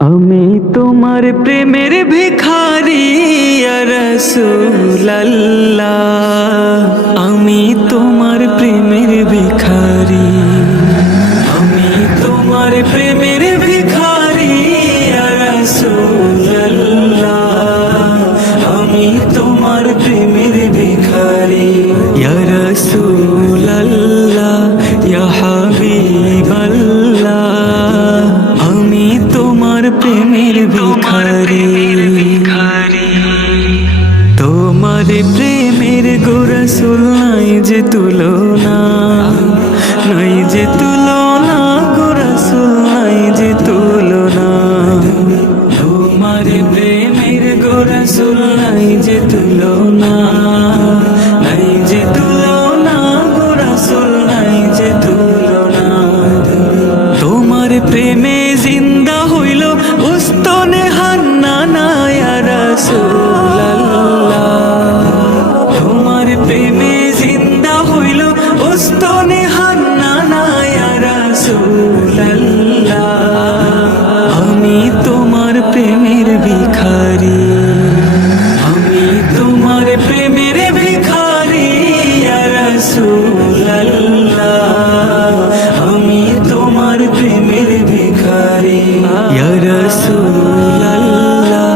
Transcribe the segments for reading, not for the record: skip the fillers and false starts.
আমি তোমার প্রেমের ভিখারি ইয়া রাসূলুল্লাহ, আমি তোমার প্রেমের ভিখারি। আমি তোমার প্রেমের ভিখারি ইয়া রাসূলুল্লাহ, আমি তোমার প্রেমের ভিখারি। ইয়া রাসূলুল্লাহ ইয়া হাবিবাল্লাহ, আমি তোমার প্রেমের ভিখারি। তোমার প্রেমের গো রাসূল নাই যে তুলনা, নাই যে তুলনা গো রাসূল নাই যে তুলনা। তোমার প্রেমের গো রাসূল নাই যে তুলনা, নাই যে তুলনা গো রাসূল নাই যে তুলনা। তোমার প্রেমে জিন্দা হইল উস্তনে হান্নানা ইয়া রাসূলুল্লাহ, তোমার প্রেমে জিন্দা হইল উস্তনে হান্নানা ইয়া রাসূলুল্লাহ, আমি তোমার প্রেমের ভিখারি। আমি তোমার প্রেমের ভিখারি ইয়া রাসূলুল্লাহ, আমি তোমার প্রেমের ভিখারি। ইয়া রাসূলুল্লাহ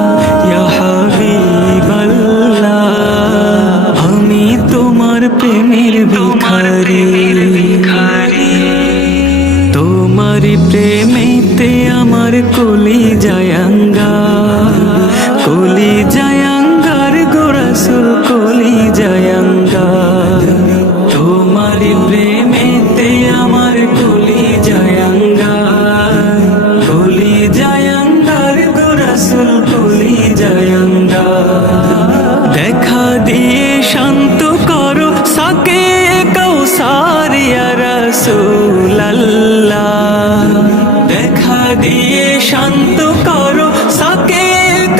ইয়া হাবিবাল্লাহ, আমি তোমার প্রেমের ভিখারি। তোমার প্রেমেতে আমার কলি জায়াঙ্গার, কলি জায়াঙ্গার গো রাসূল কলি জায়াঙ্গার। তোমার প্রেমেতে আমার কলি জায়াঙ্গার, কলি জায়াঙ্গার গো রাসূল কলি জায়াঙ্গার। দেখা দিয়ে শান্ত করো সাকে কাউসার ইয়া রাসূলুল্লাহ, দেখা দিয়ে শান্ত করো সাকে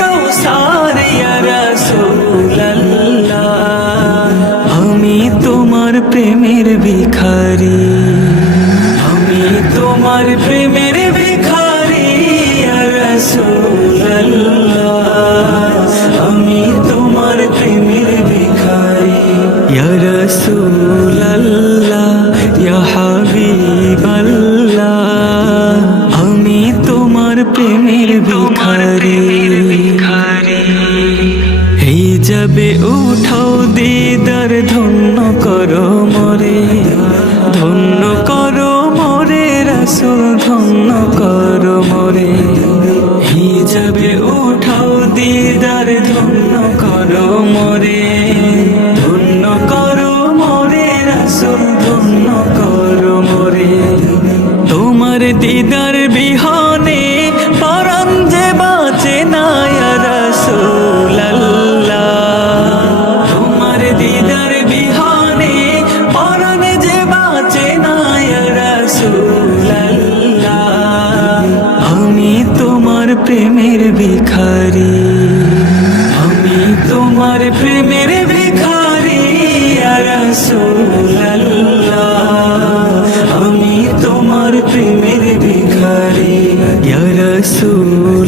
কাউসার ইয়া রাসূলুল্লাহ, আমি তোমার প্রেমের ভিখারি। আমি তোমার প্রেমের ভিখারি ইয়া রাসূলুল্লাহ, আমি তোমার প্রেমের ভিখারি। ইয়া রাসূলুল্লাহ ইয়া হাবিবাল্লাহ, আমি তোমার প্রেমের ভিখারি। হিজাবে উঠাও দিদার ধন্য করো মোরে, ধন্য করো মোরে রাসূল ধন্য করো মোরে। হিজাবে উঠাও দিদার ধন্য করো মোরে, ধন্য করো মোরে রাসূল ধন্য করো মোরে। তোমার দিদার বিহনে পরাণ যে বাঁচে না ইয়া রাসূলুল্লাহ, তোমার দিদার বিহনে পরাণ যে বাঁচে না ইয়া রাসূলুল্লাহ, আমি তোমার প্রেমের ভিখারি। আমি তোমার প্রেমের ভিখারি ইয়া রাসূলুল্লাহ, আমি তোমার প্রেমের ভিখারি। ইয়া রাসূল